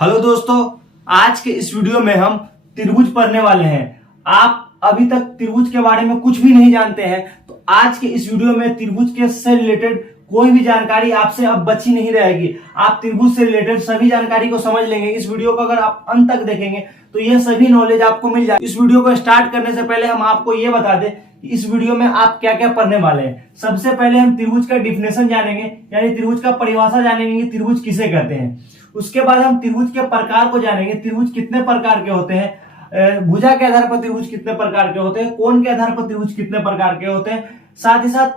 Hello दोस्तों, आज के इस वीडियो में हम त्रिभुज पढ़ने वाले हैं। आप अभी तक त्रिभुज के बारे में कुछ भी नहीं जानते हैं, तो आज के इस वीडियो में त्रिभुज के से रिलेटेड कोई भी जानकारी आपसे अब बची नहीं रहेगी। आप त्रिभुज से रिलेटेड सभी जानकारी को समझ लेंगे। इस वीडियो को अगर आप अंत तक देखेंगे तो यह सभी नॉलेज आपको मिल जाए। इस वीडियो को स्टार्ट करने से पहले हम आपको ये बता दें कि इस वीडियो में आप क्या क्या पढ़ने वाले हैं। सबसे पहले हम त्रिभुज का डिफिनेशन जानेंगे, यानी त्रिभुज का परिभाषा जानेंगे कि त्रिभुज किसे कहते हैं। उसके बाद हम त्रिभुज के प्रकार को जानेंगे, त्रिभुज कितने प्रकार के होते हैं, भुजा के आधार पर त्रिभुज कितने प्रकार के होते हैं, कोण के आधार पर त्रिभुज कितने प्रकार के होते हैं। साथ ही साथ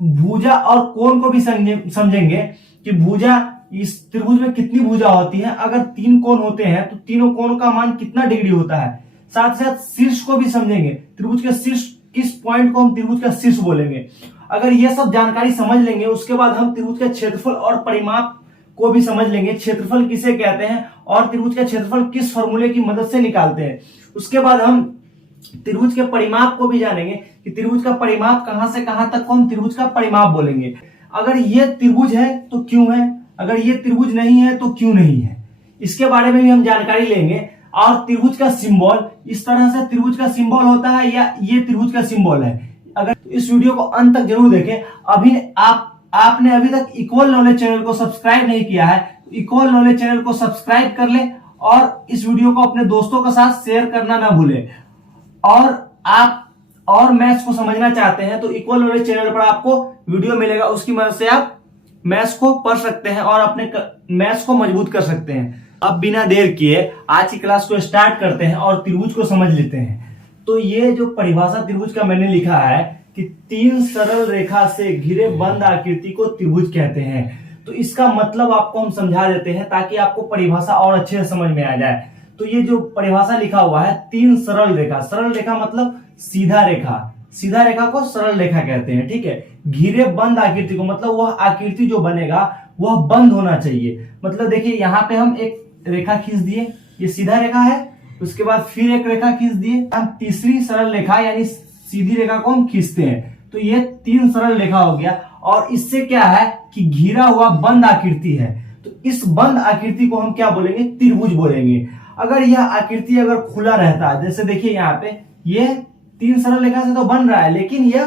भुजा और कोण को भी समझेंगे कि भुजा, इस त्रिभुज में कितनी भुजा होती है। अगर 3 कोण होते हैं तो तीनों कोण का मान कितना डिग्री होता है। साथ ही साथ शीर्ष को भी समझेंगे, त्रिभुज के शीर्ष किस पॉइंट को हम त्रिभुज का शीर्ष बोलेंगे। अगर ये सब जानकारी समझ लेंगे, उसके बाद हम त्रिभुज का क्षेत्रफल और परिमाप को भी समझ लेंगे, क्षेत्रफल किसे कहते हैं और त्रिभुज का क्षेत्रफल किस फॉर्मूले की मदद से निकालते हैं। उसके बाद हम त्रिभुज के परिमाप को भी जानेंगे कि त्रिभुज का परिमाप कहां से कहां तक को हम त्रिभुज का परिमाप बोलेंगे। अगर ये त्रिभुज है तो क्यों है, अगर ये त्रिभुज नहीं है तो क्यों नहीं है, इसके बारे में भी हम जानकारी लेंगे। और त्रिभुज का सिंबल, इस तरह से त्रिभुज का सिंबल होता है या ये त्रिभुज का सिंबल है। अगर इस वीडियो को अंत तक जरूर देखें। अभी आपने अभी तक इक्वल नॉलेज चैनल को सब्सक्राइब नहीं किया है, इक्वल नॉलेज चैनल को सब्सक्राइब कर ले और इस वीडियो को अपने दोस्तों के साथ शेयर करना ना भूले। और आप और मैथ्स को समझना चाहते हैं तो इक्वल नॉलेज चैनल पर आपको वीडियो मिलेगा, उसकी मदद से आप मैथ्स को पढ़ सकते हैं और अपने मैथ्स को मजबूत कर सकते हैं। अब बिना देर किए आज की क्लास को स्टार्ट करते हैं और त्रिभुज को समझ लेते हैं। तो ये जो परिभाषा त्रिभुज का मैंने लिखा है कि 3 सरल रेखा से घिरे बंद आकृति को त्रिभुज कहते हैं। तो इसका मतलब आपको हम समझा देते हैं ताकि आपको परिभाषा और अच्छे से समझ में आ जाए। तो ये जो परिभाषा लिखा हुआ है 3 सरल रेखा, सरल रेखा मतलब सीधा रेखा, सीधा रेखा को सरल रेखा कहते हैं, ठीक है। घिरे बंद आकृति को मतलब वह आकृति जो बनेगा वह बंद होना चाहिए। मतलब देखिए यहाँ पे हम एक रेखा खींच दिए, ये सीधा रेखा है, उसके बाद फिर एक रेखा खींच दिए, हम तीसरी सरल रेखा यानी सीधी रेखा को हम खींचते हैं। तो ये 3 सरल रेखा हो गया। और इससे क्या है कि घिरा हुआ बंद आकृति है, तो इस बंद आकृति को हम क्या बोलेंगे, त्रिभुज बोलेंगे। अगर यह आकृति अगर खुला रहता है, जैसे देखिए यहाँ पे ये 3 सरल रेखा से तो बन रहा है लेकिन यह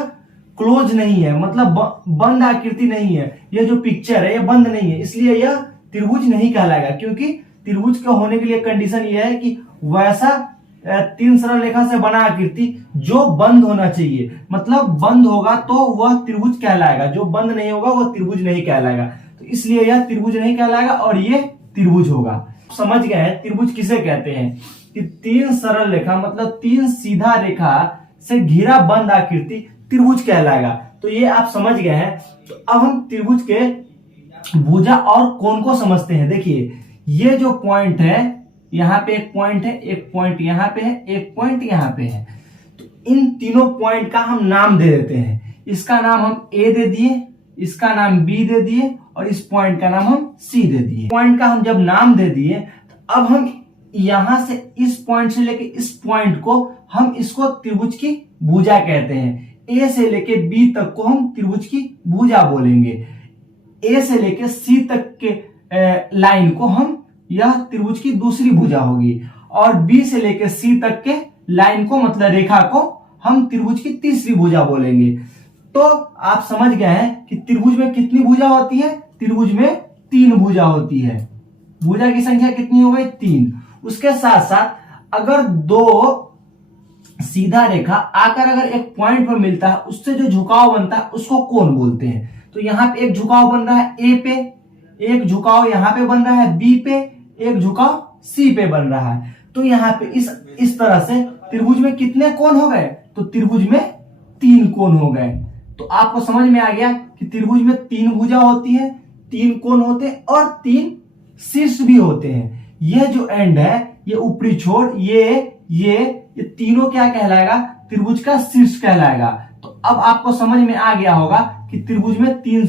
क्लोज नहीं है, मतलब बंद आकृति नहीं है। यह जो पिक्चर है यह बंद नहीं है, इसलिए यह त्रिभुज नहीं कहलाएगा। क्योंकि त्रिभुज का होने के लिए कंडीशन यह है कि वैसा 3 सरल रेखा से बना आकृति जो बंद होना चाहिए, मतलब बंद होगा तो वह त्रिभुज कहलाएगा, जो बंद नहीं होगा वह त्रिभुज नहीं कहलाएगा। तो इसलिए यह त्रिभुज नहीं कहलाएगा और ये त्रिभुज होगा। समझ गए हैं त्रिभुज किसे कहते हैं कि 3 सरल रेखा मतलब 3 सीधा रेखा से घिरा बंद आकृति त्रिभुज कहलाएगा। तो ये आप समझ गए हैं। तो अब हम त्रिभुज के भुजा और कोण को समझते हैं। देखिए ये जो पॉइंट है, यहाँ पे एक पॉइंट है, एक पॉइंट यहाँ पे है, एक पॉइंट यहाँ पे है। तो इन तीनों पॉइंट का हम नाम दे देते हैं। इसका नाम हम ए दे दिए, इसका नाम बी दे दिए और इस पॉइंट का नाम हम सी दे दिए। पॉइंट का हम जब नाम दे दिए तो अब हम यहां से इस पॉइंट से लेके इस पॉइंट को हम इसको त्रिभुज की भुजा कहते हैं। ए से लेके बी तक को हम त्रिभुज की भुजा बोलेंगे। ए से लेके सी तक के लाइन को हम, यह त्रिभुज की दूसरी भुजा होगी। और बी से लेके सी तक के लाइन को मतलब रेखा को हम त्रिभुज की तीसरी भुजा बोलेंगे। तो आप समझ गए हैं कि त्रिभुज में कितनी भुजा होती है, त्रिभुज में 3 भुजा होती है। भुजा की संख्या कितनी हो गई, 3। उसके साथ साथ अगर 2 सीधा रेखा आकर अगर एक पॉइंट पर मिलता है, उससे जो झुकाव बनता है उसको कोण बोलते हैं। तो यहाँ पे एक झुकाव बन रहा है ए पे, एक झुकाव यहाँ पे बन रहा है बी पे, एक झुकाव सी पे बन रहा है। तो यहाँ पे इस तरह से त्रिभुज में कितने कोण हो गए, तो त्रिभुज में 3 कोण हो गए। तो आपको समझ में आ गया कि त्रिभुज में 3 भुजा होती है, 3 कोण होते हैं और 3 शीर्ष भी होते हैं। यह जो एंड है, ये ऊपरी छोर, ये तीनों क्या कहलाएगा, त्रिभुज का शीर्ष कहलाएगा। तो अब आपको समझ में आ गया होगा कि त्रिभुज में 3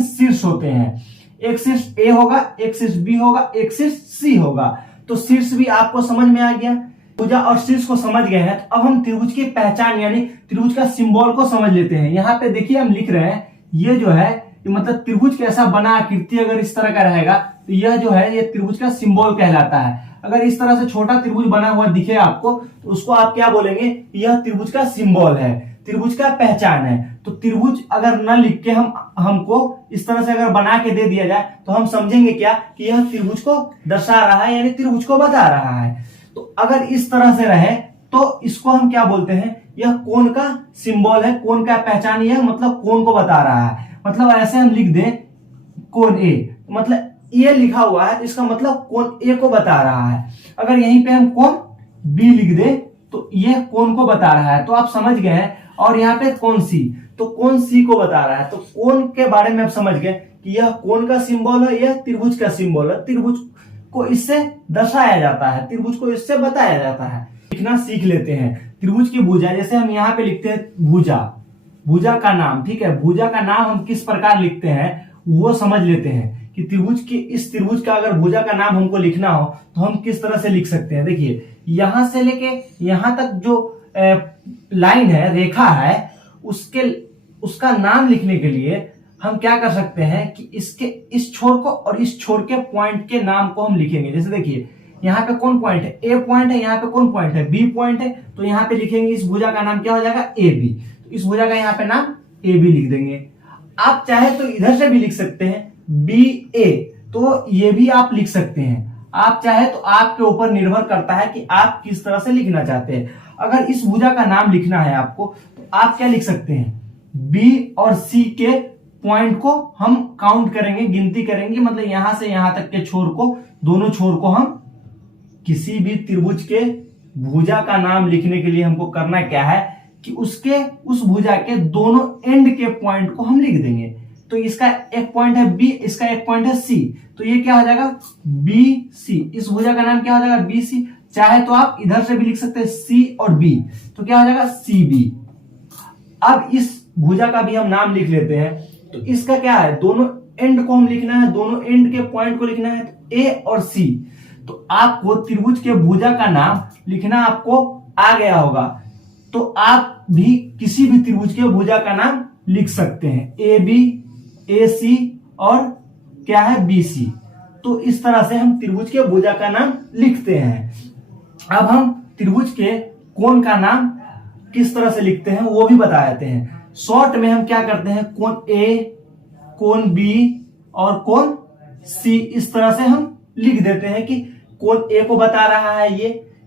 शीर्ष होते हैं। एक शीर्ष ए होगा, एक शीर्ष बी होगा, एक शीर्ष सी होगा। तो शीर्ष भी आपको समझ में आ गया। भुजा और शीर्ष को समझ गए हैं, तो अब हम त्रिभुज की पहचान यानी त्रिभुज का सिंबल को समझ लेते हैं। यहाँ पे देखिए हम लिख रहे हैं, ये जो है मतलब त्रिभुज कैसा बना आकृति अगर इस तरह का रहेगा तो यह जो है ये त्रिभुज का सिंबल कहलाता है। अगर इस तरह से छोटा त्रिभुज बना हुआ दिखे आपको तो उसको आप क्या बोलेंगे, यह त्रिभुज का सिंबल है, त्रिभुज का पहचान है। तो त्रिभुज अगर न लिख के हमको इस तरह से अगर बना के दे दिया जाए तो हम समझेंगे क्या कि यह त्रिभुज को दर्शा रहा है, यानी त्रिभुज को बता रहा है। तो अगर इस तरह से रहे तो इसको हम क्या बोलते हैं, यह कोण का सिंबल है, कोण का पहचान, यह मतलब कोण को बता रहा है। मतलब ऐसे हम लिख दें कोण ए, मतलब ये लिखा हुआ है इसका मतलब कोण ए को बता रहा है। अगर यहीं पे हम कोण बी लिख दे तो ये कोण को बता रहा है, तो आप समझ गए हैं। और यहाँ पे कोण सी, तो कोण सी को बता रहा है। तो कोण के बारे में आप समझ गए कि यह कोण का सिंबल है, यह त्रिभुज का सिंबल है, त्रिभुज को इससे दर्शाया जाता है, त्रिभुज को इससे बताया जाता है। लिखना सीख लेते हैं त्रिभुज की भुजा, जैसे हम यहाँ पे लिखते हैं भुजा, भुजा का नाम, ठीक है, भुजा का नाम हम किस प्रकार लिखते हैं वो समझ लेते हैं कि त्रिभुज की, इस त्रिभुज का अगर भुजा का नाम हमको लिखना हो तो हम किस तरह से लिख सकते हैं। देखिए यहां से लेके यहां तक जो लाइन है, रेखा है, उसका नाम लिखने के लिए हम क्या कर सकते हैं कि इसके इस छोर को और इस छोर के पॉइंट के नाम को हम लिखेंगे। जैसे देखिए यहाँ पे कौन पॉइंट है, ए पॉइंट है, यहाँ पे कौन पॉइंट है, बी पॉइंट है, तो यहाँ पे लिखेंगे इस भुजा का नाम क्या हो जाएगा, ए बी। तो इस भुजा का यहाँ पे नाम ए बी लिख देंगे। आप चाहे तो इधर से भी लिख सकते हैं बी ए, तो ये भी आप लिख सकते हैं। आप चाहे तो आपके ऊपर निर्भर करता है कि आप किस तरह से लिखना चाहते हैं। अगर इस भुजा का नाम लिखना है आपको तो आप क्या लिख सकते हैं, बी और सी के पॉइंट को हम काउंट करेंगे, गिनती करेंगे, मतलब यहां से यहां तक के छोर को, दोनों छोर को हम किसी भी त्रिभुज के भुजा का नाम लिखने के लिए हमको करना क्या है कि उसके उस भुजा के दोनों एंड के पॉइंट को हम लिख देंगे। तो इसका एक पॉइंट है बी, इसका एक पॉइंट है सी, तो ये क्या हो जाएगा बी सी। इस भुजा का नाम क्या हो जाएगा बी सी। चाहे तो आप इधर से भी लिख सकते हैं सी और बी, तो क्या हो जाएगा सी बी। अब इस भुजा का भी हम नाम लिख लेते हैं। तो इसका क्या है, दोनों एंड को हम लिखना है, दोनों एंड के पॉइंट को लिखना है, तो ए और सी। तो आपको त्रिभुज के भुजा का नाम लिखना आपको आ गया होगा, तो आप भी किसी भी त्रिभुज के भुजा का नाम लिख सकते हैं, ए बी, ए सी और क्या है बी सी। तो इस तरह से हम त्रिभुज के भुजा का नाम लिखते हैं। अब हम त्रिभुज के कोण का नाम किस तरह से लिखते हैं वो भी बता देते हैं। शॉर्ट में हम क्या करते हैं, कोण ए, कोण बी और कोण सी, इस तरह से हम लिख देते हैं कि कोण ए को बता रहा है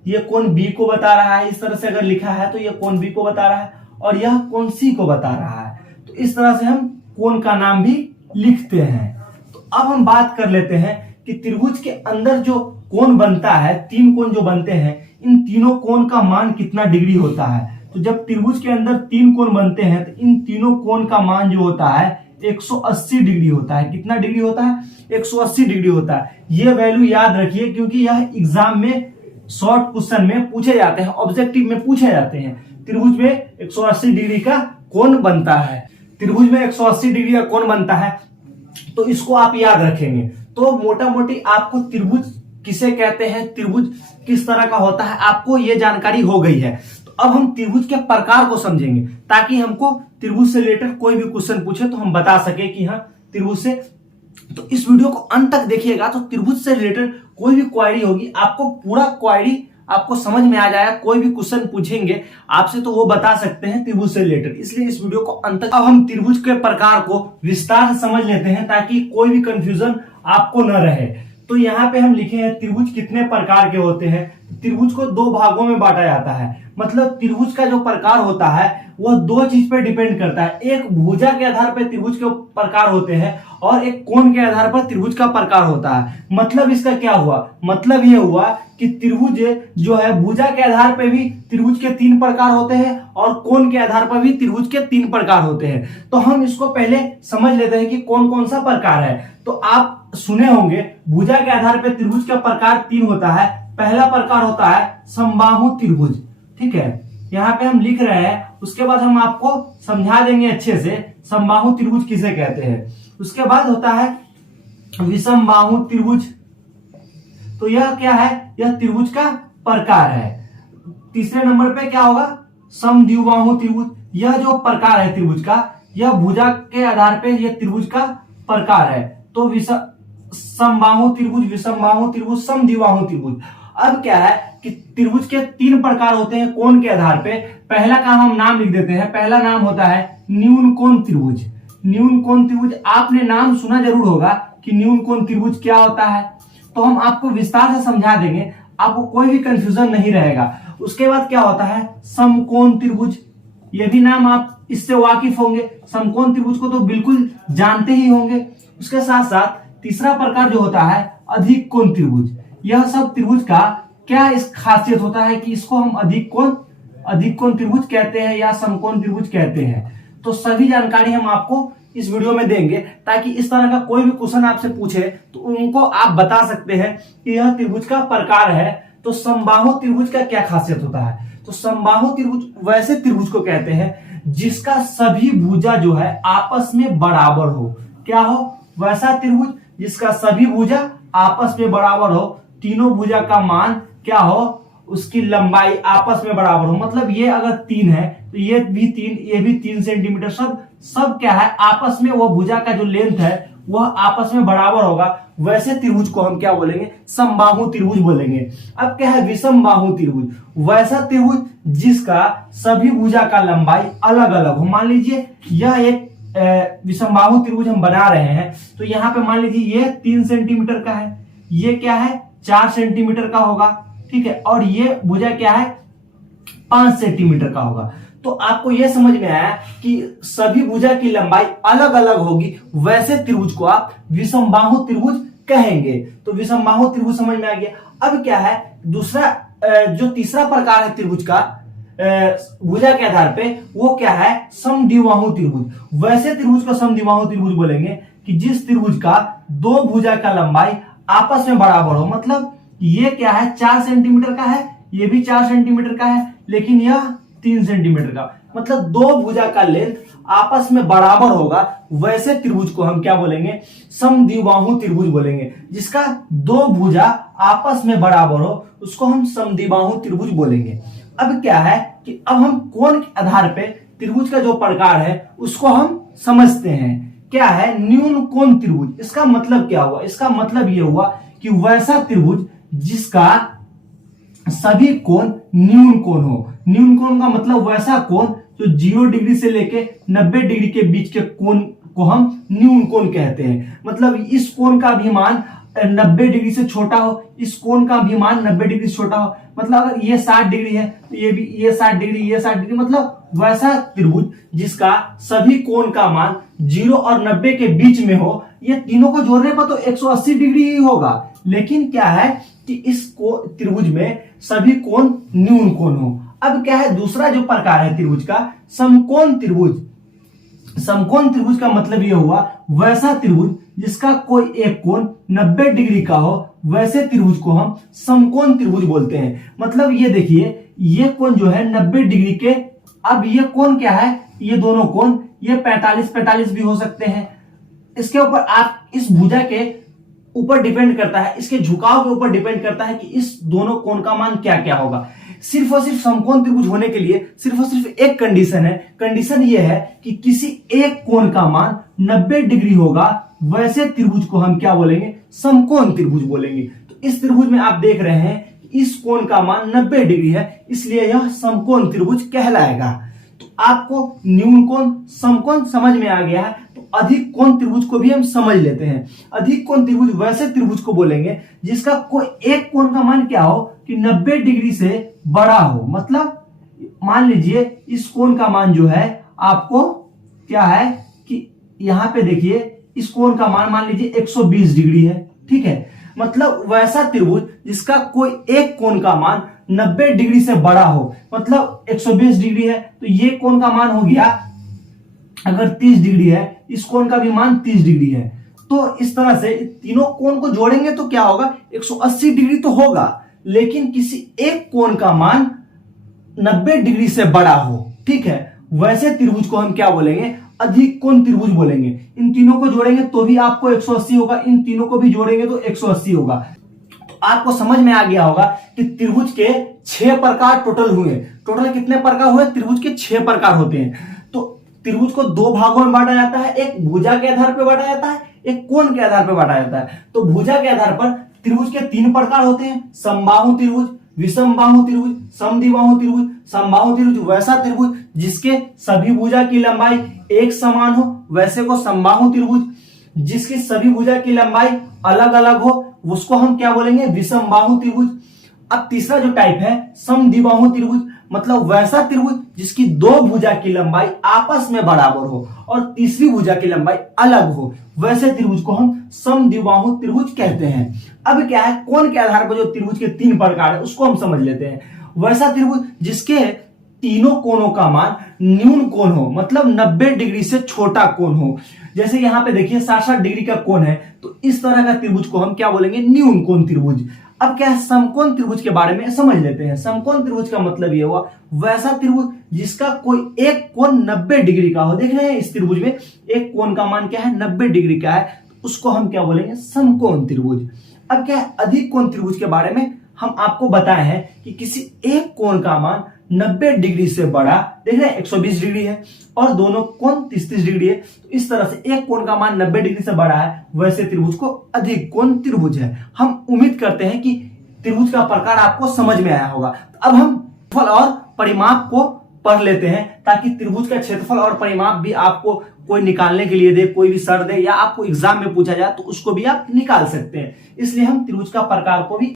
ये कोण बी को बता रहा है। इस तरह से अगर लिखा है तो ये कोण बी को बता रहा है और यह कोण सी को बता रहा है। तो इस तरह से हम कोण का नाम भी लिखते हैं। तो अब हम बात कर लेते हैं कि त्रिभुज के अंदर जो कोण बनता है, तीन कोण जो बनते हैं, इन तीनों कोण का मान कितना डिग्री होता है। तो जब त्रिभुज के अंदर तीन कोण बनते हैं तो इन तीनों कोण का मान जो होता है 180 डिग्री होता है। कितना डिग्री होता है, 180 डिग्री होता है। ये वैल्यू याद रखिए क्योंकि यह एग्जाम में शॉर्ट क्वेश्चन में पूछे जाते हैं, ऑब्जेक्टिव में पूछे जाते हैं। त्रिभुज में 180 डिग्री का कोण बनता है, त्रिभुज में 180 डिग्री का कोण बनता है, तो इसको आप याद रखेंगे। तो मोटा मोटी आपको त्रिभुज किसे कहते हैं, त्रिभुज किस तरह का होता है, आपको यह जानकारी हो गई है। तो अब हम त्रिभुज के प्रकार को समझेंगे ताकि हमको त्रिभुज से रिलेटेड कोई भी क्वेश्चन पूछे तो हम बता सके कि हाँ त्रिभुज से। तो इस वीडियो को अंत तक देखिएगा तो त्रिभुज से रिलेटेड कोई भी क्वेरी होगी आपको पूरा क्वेरी आपको समझ में आ जाएगा। कोई भी क्वेश्चन पूछेंगे आपसे तो वो बता सकते हैं त्रिभुज से रिलेटेड, इसलिए इस वीडियो को अंत तक। अब हम त्रिभुज के प्रकार को विस्तार से समझ लेते हैं ताकि कोई भी कंफ्यूजन आपको न रहे। तो यहाँ पे हम लिखे हैं त्रिभुज कितने प्रकार के होते हैं। त्रिभुज को दो भागों में बांटा जाता है, मतलब त्रिभुज का जो प्रकार होता है वो दो चीज पे डिपेंड करता है। एक भुजा के आधार पर त्रिभुज के प्रकार होते हैं और एक कोण के आधार पर त्रिभुज का प्रकार होता है। मतलब इसका क्या हुआ, मतलब ये हुआ कि त्रिभुज जो है भुजा के आधार पर भी त्रिभुज के तीन प्रकार होते हैं और कोण के आधार पर भी त्रिभुज के तीन प्रकार होते हैं। तो हम इसको पहले समझ लेते हैं कि कौन कौन सा प्रकार है। तो आप सुने होंगे भुजा के आधार पर त्रिभुज का प्रकार तीन होता है। पहला प्रकार होता है समबाहु त्रिभुज, ठीक है, यहाँ पे हम लिख रहे हैं, उसके बाद हम आपको समझा देंगे अच्छे से समबाहु त्रिभुज किसे कहते हैं। उसके बाद होता है विषमबाहु त्रिभुज, तो यह क्या है, यह त्रिभुज का प्रकार है। तीसरे नंबर पे क्या होगा, समद्विबाहु त्रिभुज, यह जो प्रकार है त्रिभुज का, यह भुजा के आधार पे यह त्रिभुज का प्रकार है। तो समबाहु त्रिभुज, विषमबाहु त्रिभुज, समद्विबाहु त्रिभुज। अब क्या है कि त्रिभुज के 3 प्रकार होते हैं कोण के आधार पे। पहला का हम नाम लिख देते हैं, पहला नाम होता है न्यून कोण त्रिभुज। न्यून कोण त्रिभुज आपने नाम सुना जरूर होगा कि न्यून कोण त्रिभुज क्या होता है, तो हम आपको विस्तार से समझा देंगे, आपको कोई भी कंफ्यूजन नहीं रहेगा। उसके बाद क्या होता है समकोण त्रिभुज, ये भी नाम आप इससे वाकिफ होंगे, समकोण त्रिभुज को तो बिल्कुल जानते ही होंगे। उसके साथ साथ तीसरा प्रकार जो होता है अधिक कोण त्रिभुज। यह सब त्रिभुज का क्या इस खासियत होता है कि इसको हम अधिक कोण त्रिभुज कहते हैं या समकोण त्रिभुज कहते हैं। तो सभी जानकारी हम आपको इस वीडियो में देंगे, ताकि इस तरह का कोई भी क्वेश्चन आपसे पूछे तो उनको आप बता सकते हैं कि यह त्रिभुज का प्रकार है। तो समबाहु त्रिभुज का क्या खासियत होता है, तो समबाहु त्रिभुज वैसे त्रिभुज को कहते हैं जिसका सभी भुजा जो है आपस में बराबर हो। क्या हो, वैसा त्रिभुज जिसका सभी भुजा आपस में बराबर हो, तीनों भुजा का मान क्या हो, उसकी लंबाई आपस में बराबर हो। मतलब ये अगर 3 है तो ये भी 3, ये भी 3 सेंटीमीटर, सब क्या है आपस में, वो भुजा का जो लेंथ है वह आपस में बराबर होगा। वैसे त्रिभुज को हम क्या बोलेंगे, समबाहु त्रिभुज बोलेंगे। अब क्या है विषमबाहु त्रिभुज, वैसा त्रिभुज जिसका सभी भुजा का लंबाई अलग अलग हो। मान लीजिए यह एक विषमबाहु त्रिभुज हम बना रहे हैं, तो यहाँ पे मान लीजिए ये 3 सेंटीमीटर का है, ये क्या है 4 सेंटीमीटर का होगा, ठीक है, और ये भुजा क्या है 5 सेंटीमीटर का होगा। तो आपको यह समझ में आया कि सभी भुजा की लंबाई अलग अलग होगी, वैसे त्रिभुज को आप विषमबाहु त्रिभुज कहेंगे। तो विषमबाहु त्रिभुज समझ में आ गया। अब क्या है दूसरा जो तीसरा प्रकार है त्रिभुज का भुजा के आधार पे, वो क्या है समद्विबाहु त्रिभुज। वैसे त्रिभुज को समद्विबाहु त्रिभुज बोलेंगे कि जिस त्रिभुज का 2 भुजा का लंबाई आपस में बराबर हो। मतलब ये क्या है 4 सेंटीमीटर का है, ये भी 4 सेंटीमीटर का है, लेकिन यह 3 सेंटीमीटर का, मतलब 2 भुजा का लेंथ आपस में बराबर होगा। वैसे त्रिभुज को हम क्या बोलेंगे, समद्विबाहु त्रिभुज बोलेंगे। जिसका 2 भुजा आपस में बराबर हो उसको हम समद्विबाहु त्रिभुज बोलेंगे। अब क्या है कि अब हम कोण के आधार पे त्रिभुज का जो प्रकार है उसको हम समझते हैं। क्या है न्यून कोण त्रिभुज, इसका मतलब क्या हुआ, इसका मतलब यह हुआ कि वैसा त्रिभुज जिसका सभी कोण न्यून कोण हो। न्यून कोण का मतलब वैसा कोण जो 0 डिग्री से लेके 90 डिग्री के बीच के कोण को हम न्यून कोण कहते हैं। मतलब इस कोण का भी मान 90 डिग्री से छोटा हो, इस कोण का भी मान 90 डिग्री से छोटा हो। मतलब अगर ये 60 डिग्री है तो ये भी, ये 60 डिग्री, ये 60 डिग्री, मतलब वैसा त्रिभुज जिसका सभी कोण का मान 0 और 90 के बीच में हो। ये तीनों को जोड़ने पर तो 180 डिग्री ही होगा, लेकिन क्या है कि इस त्रिभुज में सभी कोण न्यून कोण हो। अब क्या है दूसरा जो प्रकार है त्रिभुज का समकोण त्रिभुज। समकोण त्रिभुज का मतलब यह हुआ वैसा त्रिभुज जिसका कोई एक कोण 90 डिग्री का हो, वैसे त्रिभुज को हम समकोण त्रिभुज बोलते हैं। मतलब ये देखिए ये कोण जो है 90 डिग्री के, अब ये कोण क्या है, ये दोनों कोण ये 45 भी हो सकते हैं। इसके ऊपर आप इस भुजा के ऊपर डिपेंड करता है, इसके झुकाव के ऊपर डिपेंड करता है कि इस दोनों कोण का मान क्या क्या होगा। सिर्फ और सिर्फ समकोण त्रिभुज होने के लिए सिर्फ और सिर्फ एक कंडीशन है, कंडीशन ये है कि किसी एक कोण का मान 90 डिग्री होगा, वैसे त्रिभुज को हम क्या बोलेंगे, समकोण त्रिभुज बोलेंगे। तो इस त्रिभुज में आप देख रहे हैं कि इस कोण का मान 90 डिग्री है, इसलिए यह समकोण त्रिभुज कहलाएगा। तो आपको न्यून कोण समकोण समझ में आ गया है, तो अधिक कोण त्रिभुज को भी हम समझ लेते हैं। अधिक कोण त्रिभुज वैसे त्रिभुज को बोलेंगे जिसका कोई एक कोण का मान क्या हो कि 90 डिग्री से बड़ा हो। मतलब मान लीजिए इस कोण का मान जो है आपको क्या है कि यहां पे देखिए इस कोण का मान लीजिए 120 डिग्री है, ठीक है। मतलब वैसा त्रिभुज जिसका कोई एक कोण का मान 90 डिग्री से बड़ा हो, मतलब 120 डिग्री है तो ये कोण का मान हो गया अगर 30 डिग्री है, इस कोण का भी मान 30 डिग्री है। तो इस तरह से तीनों कोण को जोड़ेंगे तो क्या होगा, 180 डिग्री तो होगा, लेकिन किसी एक कोण का मान 90 डिग्री से बड़ा हो, ठीक है। वैसे त्रिभुज को हम क्या बोलेंगे, अधिक कोण त्रिभुज बोलेंगे। इन तीनों को जोड़ेंगे तो भी आपको 180 होगा, इन तीनों को भी जोड़ेंगे तो 180 होगा। तो आपको समझ में आ गया होगा कि त्रिभुज के 6 प्रकार टोटल हुए। टोटल कितने प्रकार हुए, त्रिभुज के 6 प्रकार होते हैं। तो त्रिभुज को 2 भागों में बांटा जाता है, एक भुजा के आधार पर बांटा जाता है, एक कोण के आधार पर बांटा जाता है। तो भुजा के आधार पर त्रिभुज के 3 प्रकार होते हैं, समबाहु त्रिभुज, विषमबाहु त्रिभुज, समद्विबाहु त्रिभुज। समबाहु त्रिभुज वैसा त्रिभुज जिसके सभी भुजा की लंबाई एक समान हो, वैसे को समबाहु त्रिभुज। जिसकी सभी भुजा की लंबाई अलग अलग हो, उसको हम क्या बोलेंगे, विषमबाहु त्रिभुज। अब तीसरा जो टाइप है समद्विबाहु त्रिभुज, मतलब वैसा त्रिभुज जिसकी 2 भुजा की लंबाई आपस में बराबर हो और तीसरी भुजा की लंबाई अलग हो, वैसे त्रिभुज को हम समद्विबाहु त्रिभुज कहते हैं। अब क्या है, कोण के आधार पर जो त्रिभुज के 3 प्रकार है उसको हम समझ लेते हैं। वैसा त्रिभुज जिसके तीनों कोणों का मान न्यून कोण हो, मतलब 90 डिग्री से छोटा कोण हो। जैसे यहाँ पे देखिए 60 डिग्री का कोण है, तो इस तरह का त्रिभुज को हम क्या बोलेंगे, न्यून कोण त्रिभुज। अब क्या है, समकोण त्रिभुज के बारे में समझ लेते हैं। समकोण त्रिभुज का मतलब ये हुआ वैसा त्रिभुज जिसका कोई एक कोण 90 डिग्री का हो। देख रहे हैं इस त्रिभुज में एक कोण का मान क्या है, 90 डिग्री का है, तो उसको हम क्या बोलेंगे, समकोण त्रिभुज। अब क्या है, अधिक कोण त्रिभुज के बारे में हम आपको बताए हैं कि किसी एक कोण का मान 90 डिग्री से बड़ा, देख रहे हैं 120 डिग्री है और दोनों कोण 30-30 डिग्री है, तो इस तरह से एक कोण का मान 90 डिग्री से बड़ा है, वैसे त्रिभुज को अधिक कोण त्रिभुज है। हम उम्मीद करते हैं कि त्रिभुज का प्रकार आपको समझ में आया होगा। तो अब हम क्षेत्रफल और परिमाप को पढ़ लेते हैं, ताकि त्रिभुज का क्षेत्रफल और परिमाप भी आपको कोई निकालने के लिए दे, कोई भी सर दे या आपको एग्जाम में पूछा जाए तो उसको भी आप निकाल सकते हैं। इसलिए हम त्रिभुज का प्रकार को भी,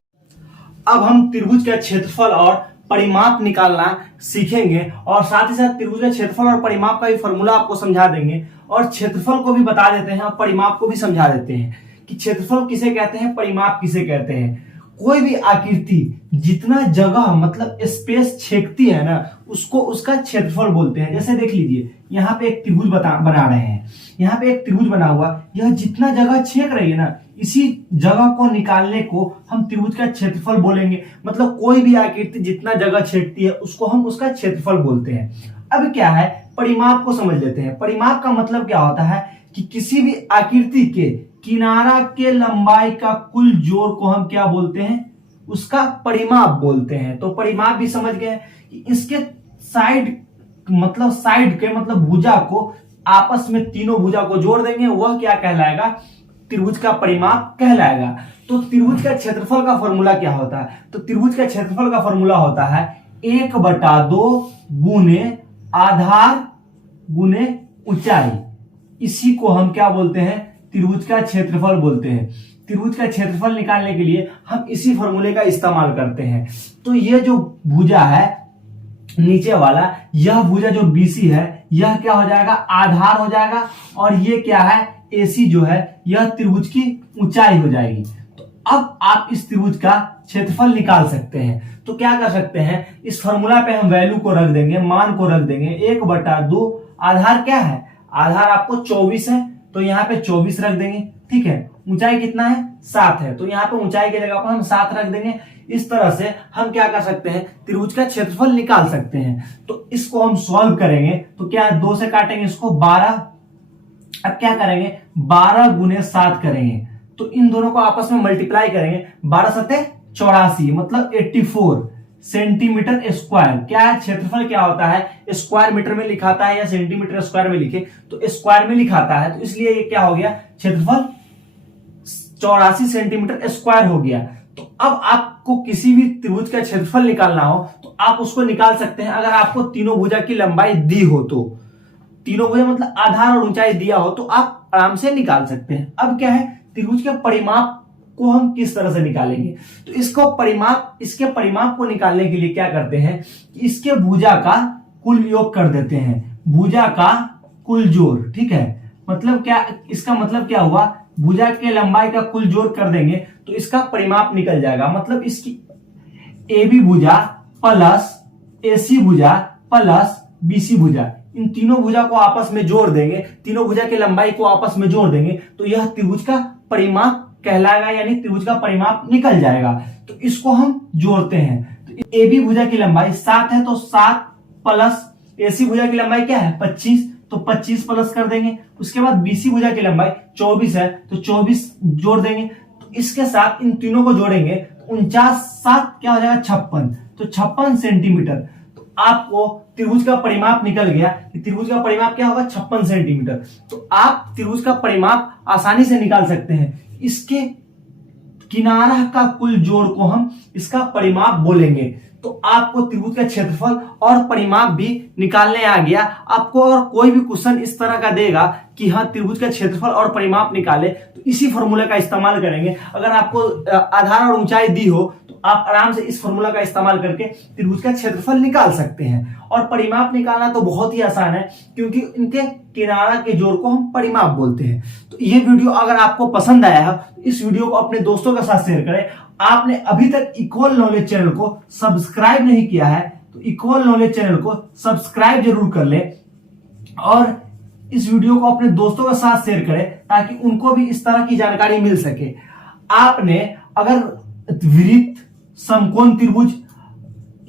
अब हम त्रिभुज का क्षेत्रफल और परिमाप निकालना सीखेंगे और साथ ही साथ त्रिभुज का क्षेत्रफल और परिमाप का भी फॉर्मूला आपको समझा देंगे और क्षेत्रफल को भी बता देते हैं और परिमाप को भी समझा देते हैं कि क्षेत्रफल किसे कहते हैं, परिमाप किसे कहते हैं। कोई भी आकृति जितना जगह मतलब स्पेस छेकती है ना, उसको उसका क्षेत्रफल बोलते हैं। जैसे देख लीजिए यहाँ पे एक त्रिभुज बना रहे हैं, यहाँ पे एक त्रिभुज बना हुआ, यह जितना जगह छेक रही है ना, इसी जगह को निकालने को हम त्रिभुज का क्षेत्रफल बोलेंगे। मतलब कोई भी आकृति जितना जगह छेकती है उसको हम उसका क्षेत्रफल बोलते हैं। अब क्या है, परिमाप को समझ लेते हैं। परिमाप का मतलब क्या होता है कि किसी भी आकृति के किनारा के लंबाई का कुल जोड़ को हम क्या बोलते हैं, उसका परिमाप बोलते हैं। तो परिमाप भी समझ गए कि इसके साइड के मतलब भुजा को आपस में तीनों भुजा को जोड़ देंगे, वह क्या कहलाएगा, त्रिभुज का परिमाप कहलाएगा। तो त्रिभुज का क्षेत्रफल का फॉर्मूला क्या होता है, तो त्रिभुज का क्षेत्रफल का फॉर्मूला होता है 1/2 गुने आधार गुने ऊंचाई। इसी को हम क्या बोलते हैं, त्रिभुज का क्षेत्रफल बोलते हैं। त्रिभुज का क्षेत्रफल निकालने के लिए हम इसी फॉर्मूले का इस्तेमाल करते हैं। तो ये जो भुजा है नीचे वाला, यह भुजा जो BC है, यह क्या हो जाएगा, आधार हो जाएगा, और ये क्या है, AC जो है, यह त्रिभुज की ऊंचाई हो जाएगी। तो अब आप इस त्रिभुज का क्षेत्रफल निकाल सकते हैं। तो क्या कर सकते हैं, इस फॉर्मूला पे हम वैल्यू को रख देंगे, मान को रख देंगे। 1/2 आधार क्या है, आधार आपको 24 है, तो यहाँ पे 24 रख देंगे, ठीक है। ऊंचाई कितना है, 7 है, तो यहाँ पे ऊंचाई की जगह पर हम 7 रख देंगे। इस तरह से हम क्या कर सकते हैं, त्रिभुज का क्षेत्रफल निकाल सकते हैं। तो इसको हम सॉल्व करेंगे, तो क्या 2 से काटेंगे इसको 12। अब क्या करेंगे, 12 गुने 7 करेंगे, तो इन दोनों को आपस में मल्टीप्लाई करेंगे। 12 सत्ते 84 मतलब 84 सेंटीमीटर स्क्वायर। क्या है, क्षेत्रफल क्या होता है, स्क्वायर मीटर में लिखाता है या सेंटीमीटर स्क्वायर में लिखे तो स्क्वायर में लिखाता है, तो इसलिए ये क्या हो गया, क्षेत्रफल 84 सेंटीमीटर स्क्वायर हो गया। तो अब आपको किसी भी त्रिभुज का क्षेत्रफल निकालना हो तो आप उसको निकाल सकते हैं। अगर आपको तीनों भुजा की लंबाई दी हो, तो तीनों भुजा मतलब आधार और ऊंचाई दिया हो, तो आप आराम से निकाल सकते हैं। अब क्या है, त्रिभुज के परिमाप को हम किस तरह से निकालेंगे, तो इसके परिमाप को निकालने के लिए क्या करते हैं कि इसके भुजा का कुल योग कर देते हैं, भुजा का कुल जोड़, ठीक है। मतलब क्या, इसका मतलब क्या हुआ, भुजा के लंबाई का कुल जोड़ कर देंगे तो इसका परिमाप निकल जाएगा। मतलब इसकी AB भुजा प्लस AC भुजा प्लस BC भुजा, इन तीनों भुजा को आपस में जोड़ देंगे, तीनों भुजा की लंबाई को आपस में जोड़ देंगे, तो यह त्रिभुज का परिमाप कहलाएगा, यानी त्रिभुज का परिमाप निकल जाएगा। तो इसको हम जोड़ते हैं। तो AB भुजा की लंबाई 7 है, तो 7 प्लस AC भुजा की लंबाई क्या है, 25, तो 25 प्लस कर देंगे। उसके बाद BC भुजा की लंबाई 24 है, तो 24 जोड़ देंगे। तो इसके साथ इन तीनों को जोड़ेंगे तो 49 7 क्या हो जाएगा, 56, तो 56 सेंटीमीटर। तो आपको त्रिभुज का परिमाप निकल गया कि त्रिभुज का परिमाप क्या होगा 56 सेंटीमीटर। तो आप त्रिभुज का परिमाप आसानी से निकाल सकते हैं। इसके किनारा का कुल जोड़ को हम इसका परिमाप बोलेंगे। तो आपको त्रिभुज का क्षेत्रफल और परिमाप भी निकालने आ गया। आपको और कोई भी क्वेश्चन इस तरह का देगा कि हाँ त्रिभुज का क्षेत्रफल और परिमाप निकाले, तो इसी फॉर्मूला का इस्तेमाल करेंगे। अगर आपको आधार और ऊंचाई दी हो तो आप आराम से इस फॉर्मूला का इस्तेमाल करके त्रिभुज का क्षेत्रफल निकाल सकते हैं। और परिमाप निकालना तो बहुत ही आसान है, क्योंकि इनके किनारा के जोड़ को हम परिमाप बोलते हैं। तो ये वीडियो अगर आपको पसंद आया है तो इस वीडियो को अपने दोस्तों के साथ शेयर करें। आपने अभी तक इक्वल नॉलेज चैनल को सब्सक्राइब नहीं किया है तो इक्वल नॉलेज चैनल को सब्सक्राइब जरूर कर ले, और इस वीडियो को अपने दोस्तों के साथ शेयर करें ताकि उनको भी इस तरह की जानकारी मिल सके। आपने अगर वृत्त, समकोण, त्रिभुज,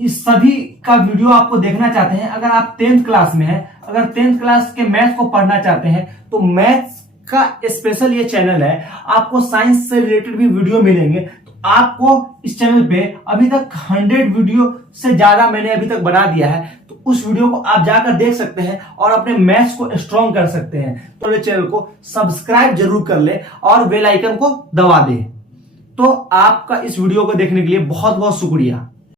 इस सभी का वीडियो आपको देखना चाहते हैं, अगर आप 10th क्लास में हैं, अगर 10th क्लास के मैथ्स को पढ़ना चाहते हैं तो मैथ्स का स्पेशल ये चैनल है। आपको साइंस से रिलेटेड भी वीडियो मिलेंगे। तो आपको इस चैनल पे अभी तक 100 वीडियो से ज्यादा मैंने अभी तक बना दिया है। तो उस वीडियो को आप जाकर देख सकते हैं और अपने मैथ्स को स्ट्रॉन्ग कर सकते हैं। तो मेरे चैनल को सब्सक्राइब जरूर कर ले और बेल आइकन को दबा दे। तो आपका इस वीडियो को देखने के लिए बहुत बहुत शुक्रिया।